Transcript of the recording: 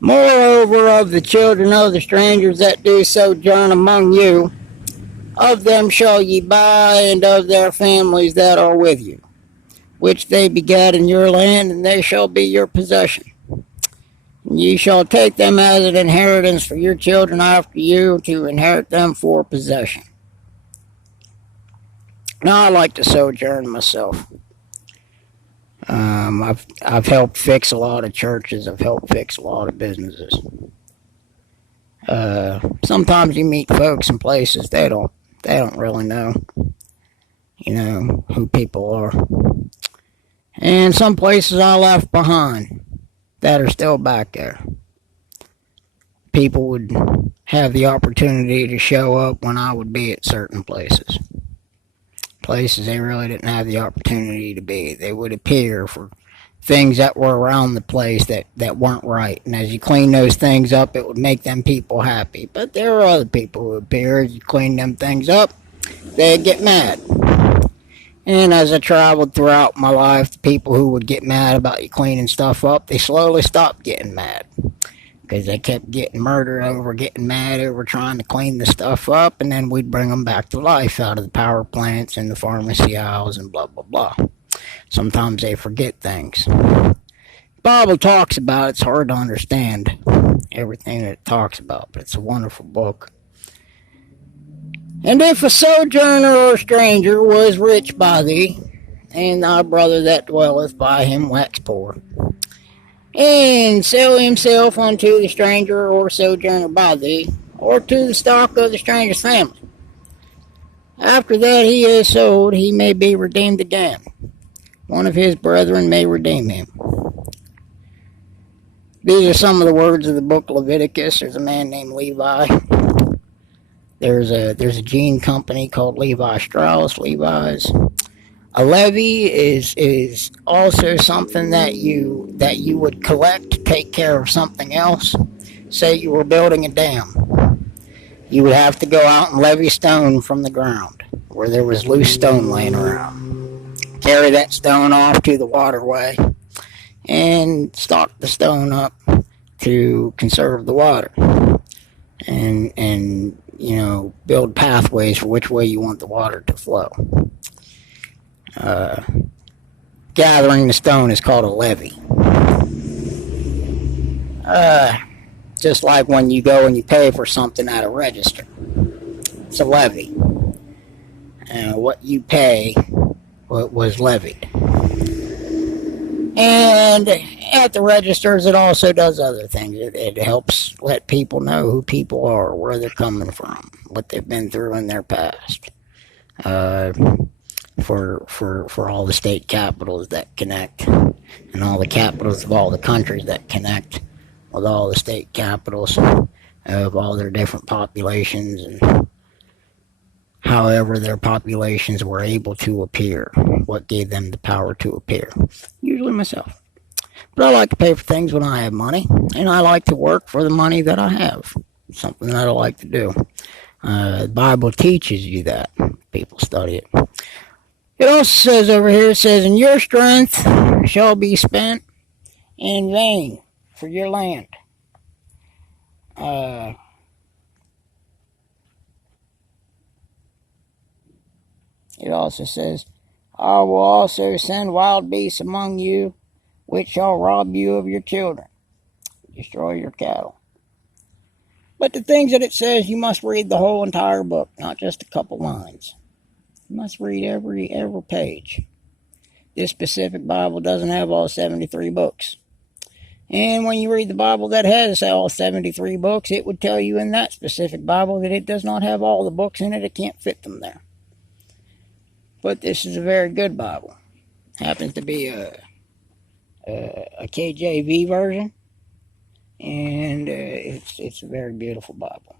Moreover, of the children of the strangers that do sojourn among you, of them shall ye buy, and of their families that are with you, which they begat in your land, and they shall be your possession. And ye shall take them as an inheritance for your children after you, to inherit them for possession. Now, I like to sojourn myself. I've helped fix a lot of churches. I've helped fix a lot of businesses. Sometimes you meet folks in places they don't really know, who people are. And some places I left behind that are still back there. People would have the opportunity to show up when I would be at certain places. Places they really didn't have the opportunity to be. They would appear for things that were around the place that weren't right. And as you clean those things up, it would make them people happy. But there are other people who appear, as you clean them things up, they'd get mad. And as I traveled throughout my life, the people who would get mad about you cleaning stuff up, they slowly stopped getting mad. Because they kept getting murdered over, getting mad over trying to clean the stuff up, and then we'd bring them back to life out of the power plants and the pharmacy aisles and blah, blah, blah. Sometimes they forget things. The Bible talks about it. It's hard to understand everything that it talks about, but it's a wonderful book. And if a sojourner or stranger was rich by thee, and thy brother that dwelleth by him wax poor, and sell himself unto the stranger or sojourner by thee, or to the stock of the stranger's family, after that he is sold, he may be redeemed again. One of his brethren may redeem him. These are some of the words of the book Leviticus. There's a man named Levi. There's a gene company called Levi Strauss. Levi's. A levy is also something that you would collect to take care of something else. Say you were building a dam. You would have to go out and levy stone from the ground where there was loose stone laying around. Carry that stone off to the waterway and stock the stone up to conserve the water. And build pathways for which way you want the water to flow. Gathering the stone is called a levy. Just like when you go and you pay for something at a register. It's a levy. What you pay was levied. And at the registers, it also does other things. It helps let people know who people are, where they're coming from, what they've been through in their past. For all the state capitals that connect, and all the capitals of all the countries that connect with all the state capitals of all their different populations, and however their populations were able to appear, what gave them the power to appear. Usually myself. But I like to pay for things when I have money, and I like to work for the money that I have. Something that I like to do. The Bible teaches you that. People study it. It also says over here, it says, and your strength shall be spent in vain for your land. It also says, I will also send wild beasts among you, which shall rob you of your children, destroy your cattle. But the things that it says, you must read the whole entire book, not just a couple lines. You must read every page. This specific Bible doesn't have all 73 books. And when you read the Bible that has all 73 books, it would tell you in that specific Bible that it does not have all the books in it. It can't fit them there. But this is a very good Bible. Happens to be a KJV version. And it's a very beautiful Bible.